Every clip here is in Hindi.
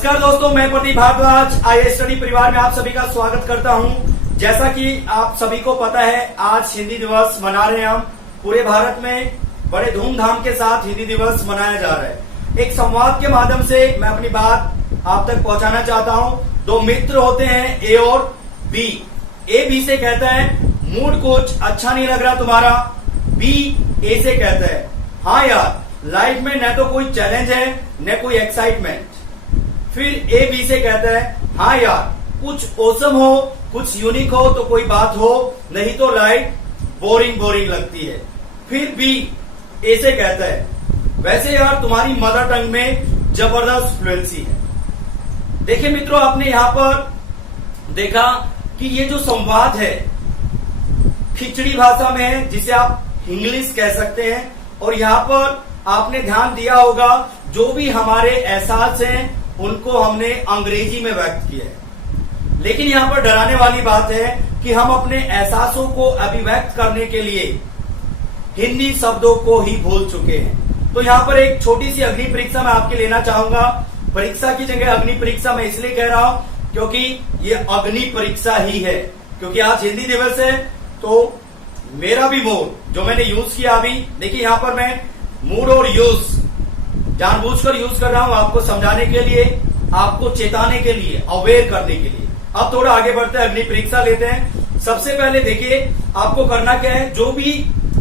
नमस्कार दोस्तों, मैं प्रदीप भारद्वाज आईएएस स्टडी परिवार में आप सभी का स्वागत करता हूं। जैसा कि आप सभी को पता है, आज हिंदी दिवस मना रहे हैं हम। पूरे भारत में बड़े धूमधाम के साथ हिंदी दिवस मनाया जा रहा है। एक संवाद के माध्यम से मैं अपनी बात आप तक पहुंचाना चाहता हूं। दो मित्र होते हैं, ए और बी। ए बी से कहता है मूड कुछ अच्छा नहीं लग रहा तुम्हारा। बी ए से कहता है हाँ यार, लाइफ में न तो कोई चैलेंज है न कोई एक्साइटमेंट। फिर ए बी से कहता है हाँ यार, कुछ ओसम हो, कुछ यूनिक हो तो कोई बात हो, नहीं तो लाइफ बोरिंग बोरिंग लगती है। फिर बी ए से कहता है वैसे यार तुम्हारी मदर टंग में जबरदस्त फ्लुएंसी है। देखिए मित्रों, आपने यहाँ पर देखा कि ये जो संवाद है खिचड़ी भाषा में है, जिसे आप इंग्लिश कह सकते हैं। और यहाँ पर आपने ध्यान दिया होगा, जो भी हमारे एहसास हैं उनको हमने अंग्रेजी में व्यक्त किया है। लेकिन यहाँ पर डराने वाली बात है कि हम अपने एहसासों को अभिव्यक्त करने के लिए हिंदी शब्दों को ही भूल चुके हैं। तो यहाँ पर एक छोटी सी अग्नि परीक्षा मैं आपके लेना चाहूंगा। परीक्षा की जगह अग्नि परीक्षा मैं इसलिए कह रहा हूं क्योंकि ये अग्नि परीक्षा ही है, क्योंकि आज हिंदी दिवस है। तो मेरा भी मूड जो मैंने यूज किया अभी, देखिए यहाँ पर मैं मूड और यूज जानबूझकर यूज कर रहा हूं, आपको समझाने के लिए, आपको चेताने के लिए, अवेयर करने के लिए। अब थोड़ा आगे बढ़ते हैं, अग्नि परीक्षा लेते हैं। सबसे पहले देखिए आपको करना क्या है, जो भी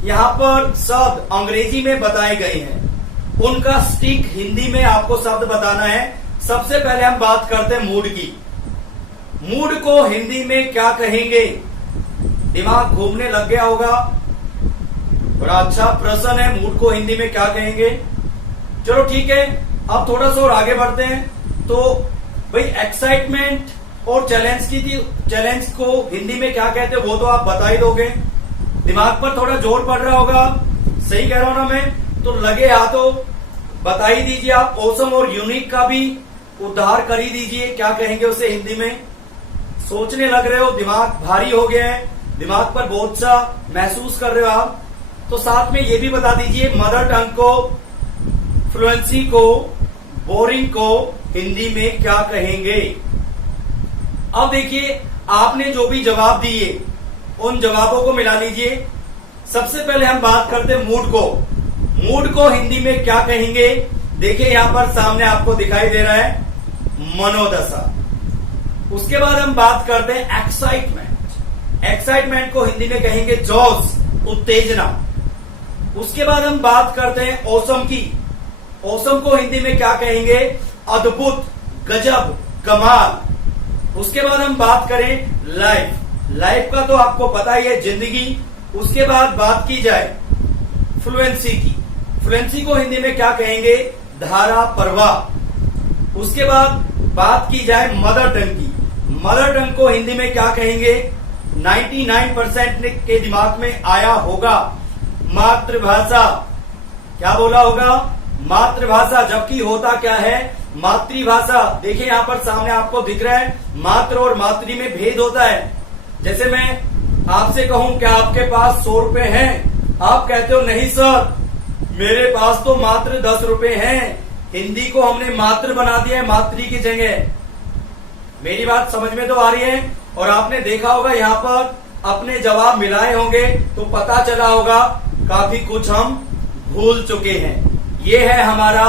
यहाँ पर शब्द अंग्रेजी में बताए गए हैं उनका स्टिक हिंदी में आपको शब्द बताना है। सबसे पहले हम बात करते हैं मूड की। मूड को हिंदी में क्या कहेंगे? दिमाग घूमने लग गया होगा, बड़ा अच्छा प्रश्न है। मूड को हिंदी में क्या कहेंगे? चलो ठीक है, अब थोड़ा सा और आगे बढ़ते हैं। तो भाई एक्साइटमेंट और चैलेंज को हिंदी में क्या कहते हैं वो तो आप बता ही दोगे। दिमाग पर थोड़ा जोर पड़ रहा होगा, सही कह रहा हूं ना मैं? तो लगे हाथों बता ही दीजिए आप। ओसम और यूनिक का भी उद्धार कर ही दीजिए, क्या कहेंगे उसे हिंदी में। सोचने लग रहे हो, दिमाग भारी हो गया है, दिमाग पर बोझ सा महसूस कर रहे हो आप, तो साथ में ये भी बता दीजिए मदर टंग को, फ्लुएंसी को, बोरिंग को हिंदी में क्या कहेंगे। अब देखिए आपने जो भी जवाब दिए उन जवाबों को मिला लीजिए। सबसे पहले हम बात करते हैं मूड को। मूड को हिंदी में क्या कहेंगे? देखिए यहां पर सामने आपको दिखाई दे रहा है मनोदशा। उसके बाद हम बात करते हैं एक्साइटमेंट। एक्साइटमेंट को हिंदी में कहेंगे जोश, उत्तेजना। उसके बाद हम बात करते हैं औसम की। औसम को हिंदी में क्या कहेंगे? अद्भुत, गजब, कमाल। उसके बाद हम बात करें लाइफ। लाइफ का तो आपको पता ही है, जिंदगी। उसके बाद बात की जाए फ्लुएंसी की। फ्लुएंसी को हिंदी में क्या कहेंगे? धारा, प्रवाह। उसके बाद बात की जाए मदर टंग की। मदर टंग को हिंदी में क्या कहेंगे? 99% के दिमाग में आया होगा मातृभाषा। क्या बोला होगा? मातृभाषा। जबकि होता क्या है? मातृभाषा। देखिए यहाँ पर सामने आपको दिख रहा है, मातृ और मातृ में भेद होता है। जैसे मैं आपसे कहूं क्या आपके पास 100 रुपए हैं? आप कहते हो नहीं सर, मेरे पास तो मात्र 10 रुपए हैं। हिंदी को हमने मातृ बना दिया है मातृ की जगह। मेरी बात समझ में तो आ रही है? और आपने देखा होगा यहाँ पर अपने जवाब मिलाए होंगे तो पता चला होगा काफी कुछ हम भूल चुके हैं। ये है हमारा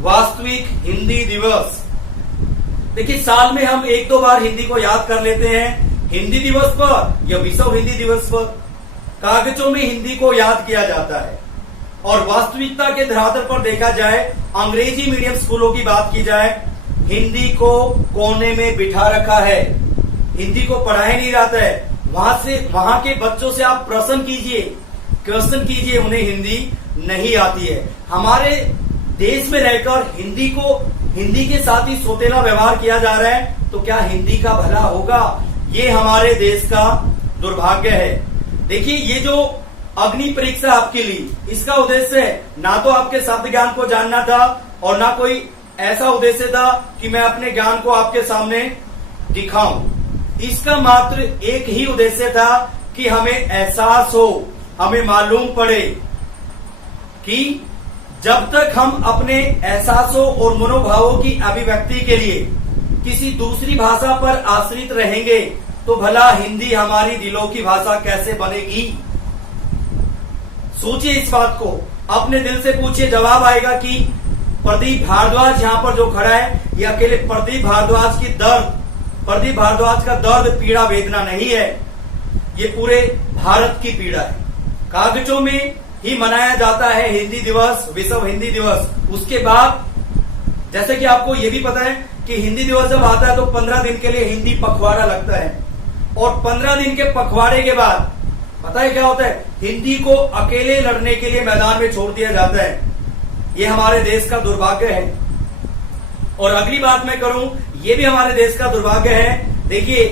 वास्तविक हिंदी दिवस। देखिए साल में हम 1-2 बार हिंदी को याद कर लेते हैं, हिंदी दिवस पर या विश्व हिंदी दिवस पर कागजों में हिंदी को याद किया जाता है। और वास्तविकता के धरातल पर देखा जाए, अंग्रेजी मीडियम स्कूलों की बात की जाए, हिंदी को कोने में बिठा रखा है, हिंदी को पढ़ाया नहीं जाता है। वहां के बच्चों से आप प्रश्न कीजिए, क्वेश्चन कीजिए, उन्हें हिंदी नहीं आती है। हमारे देश में रहकर हिंदी के साथ ही सोतेला व्यवहार किया जा रहा है, तो क्या हिंदी का भला होगा? ये हमारे देश का दुर्भाग्य है। देखिए ये जो अग्नि परीक्षा आपके लिए, इसका उद्देश्य है ना तो आपके शब्द ज्ञान को जानना था और ना कोई ऐसा उद्देश्य था कि मैं अपने ज्ञान को आपके सामने दिखाऊं। इसका मात्र एक ही उद्देश्य था कि हमें एहसास हो, हमें मालूम पड़े कि जब तक हम अपने एहसासों और मनोभावों की अभिव्यक्ति के लिए किसी दूसरी भाषा पर आश्रित रहेंगे तो भला हिंदी हमारी दिलों की भाषा कैसे बनेगी? सोचिए इस बात को, अपने दिल से पूछिए, जवाब आएगा कि प्रदीप भारद्वाज यहाँ पर जो खड़ा है ये अकेले प्रदीप भारद्वाज का दर्द पीड़ा वेदना नहीं है, ये पूरे भारत की पीड़ा है। कागजों में ही मनाया जाता है हिंदी दिवस, विश्व हिंदी दिवस। उसके बाद जैसे कि आपको ये भी पता है कि हिंदी दिवस जब आता है तो 15 दिन के लिए हिंदी पखवाड़ा लगता है, और 15 दिन के पखवाड़े के बाद पता है क्या होता है? हिंदी को अकेले लड़ने के लिए मैदान में छोड़ दिया जाता है। ये हमारे देश का दुर्भाग्य है। और अगली बात मैं करूं, ये भी हमारे देश का दुर्भाग्य है। देखिए,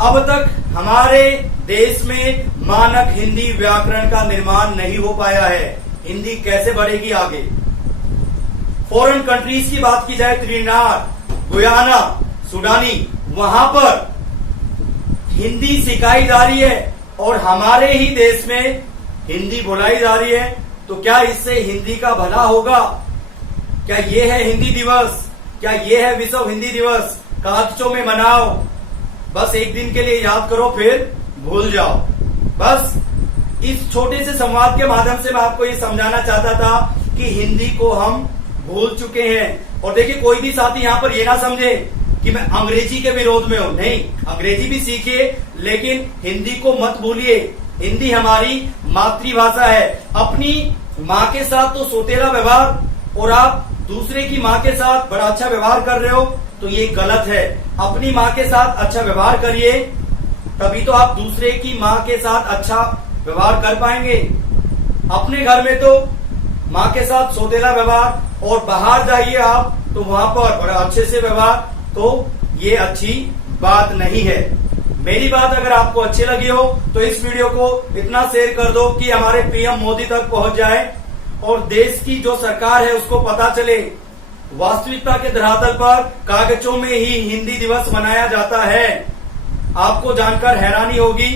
अब तक हमारे देश में मानक हिंदी व्याकरण का निर्माण नहीं हो पाया है। हिंदी कैसे बढ़ेगी आगे? फॉरेन कंट्रीज की बात की जाए, त्रिनाद, गुयाना, सुडानी, वहां पर हिंदी सिखाई जा रही है और हमारे ही देश में हिंदी बोलाई जा रही है। तो क्या इससे हिंदी का भला होगा? क्या ये है हिंदी दिवस? क्या ये है विश्व हिंदी दिवस? कागजों में मनाओ, बस एक दिन के लिए याद करो फिर भूल जाओ। बस इस छोटे से संवाद के माध्यम से मैं आपको ये समझाना चाहता था कि हिंदी को हम भूल चुके हैं। और देखिए, कोई भी साथी यहाँ पर ये ना समझे कि मैं अंग्रेजी के विरोध में हूं। नहीं, अंग्रेजी भी सीखिए, लेकिन हिंदी को मत भूलिए। हिंदी हमारी मातृभाषा है। अपनी माँ के साथ तो सोतेला व्यवहार, और आप दूसरे की माँ के साथ बड़ा अच्छा व्यवहार कर रहे हो तो ये गलत है। अपनी माँ के साथ अच्छा व्यवहार करिए, तभी तो आप दूसरे की माँ के साथ अच्छा व्यवहार कर पाएंगे। अपने घर में तो माँ के साथ सोतेला व्यवहार, और बाहर जाइए आप तो वहां पर बड़ा अच्छे से व्यवहार, तो ये अच्छी बात नहीं है। मेरी बात अगर आपको अच्छी लगी हो तो इस वीडियो को इतना शेयर कर दो कि हमारे पीएम मोदी तक पहुंच जाए और देश की जो सरकार है उसको पता चले वास्तविकता के धरातल पर कागजों में ही हिंदी दिवस मनाया जाता है। आपको जानकर हैरानी होगी,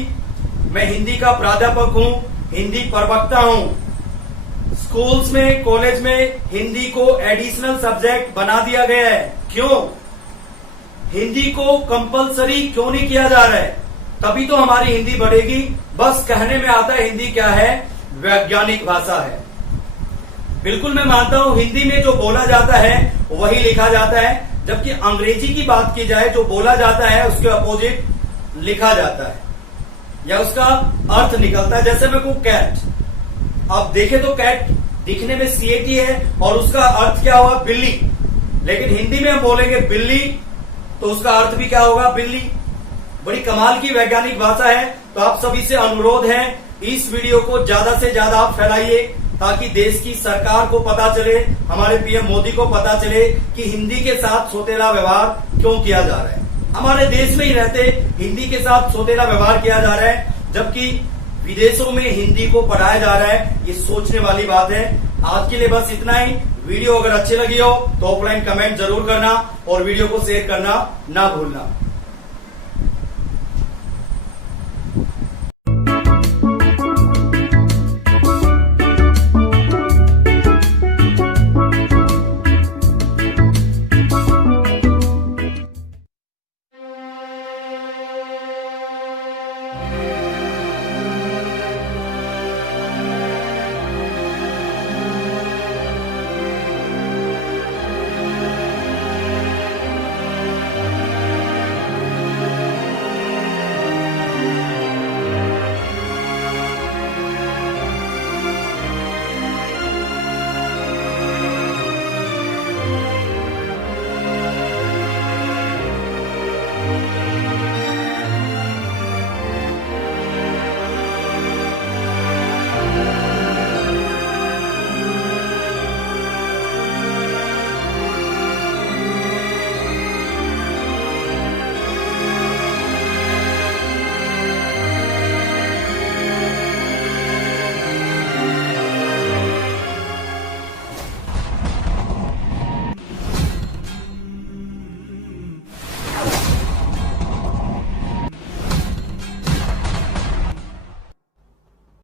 मैं हिंदी का प्राध्यापक हूं, हिंदी प्रवक्ता हूं। स्कूल्स में, कॉलेज में हिंदी को एडिशनल सब्जेक्ट बना दिया गया है। क्यों? हिंदी को कंपलसरी क्यों नहीं किया जा रहा है? तभी तो हमारी हिंदी बढ़ेगी। बस कहने में आता है हिंदी क्या है? वैज्ञानिक भाषा है। बिल्कुल मैं मानता हूं हिंदी में जो बोला जाता है वही लिखा जाता है, जबकि अंग्रेजी की बात की जाए जो बोला जाता है उसके अपोजिट लिखा जाता है या उसका अर्थ निकलता है। जैसे मैं कहूं कैट, अब देखे तो कैट दिखने में CAT है और उसका अर्थ क्या हुआ? बिल्ली। लेकिन हिंदी में हम बोलेंगे बिल्ली तो उसका अर्थ भी क्या होगा? बिल्ली। बड़ी कमाल की वैज्ञानिक भाषा है। तो आप सभी से अनुरोध है, इस वीडियो को ज्यादा से ज्यादा आप फैलाइए ताकि देश की सरकार को पता चले, हमारे पीएम मोदी को पता चले कि हिंदी के साथ सोतेला व्यवहार क्यों किया जा रहा है। हमारे देश में ही रहते हिंदी के साथ सोतेला व्यवहार किया जा रहा है, जबकि विदेशों में हिंदी को पढ़ाया जा रहा है। ये सोचने वाली बात है। आज के लिए बस इतना ही। वीडियो अगर अच्छी लगी हो तो ऑफलाइन कमेंट जरूर करना और वीडियो को शेयर करना ना भूलना।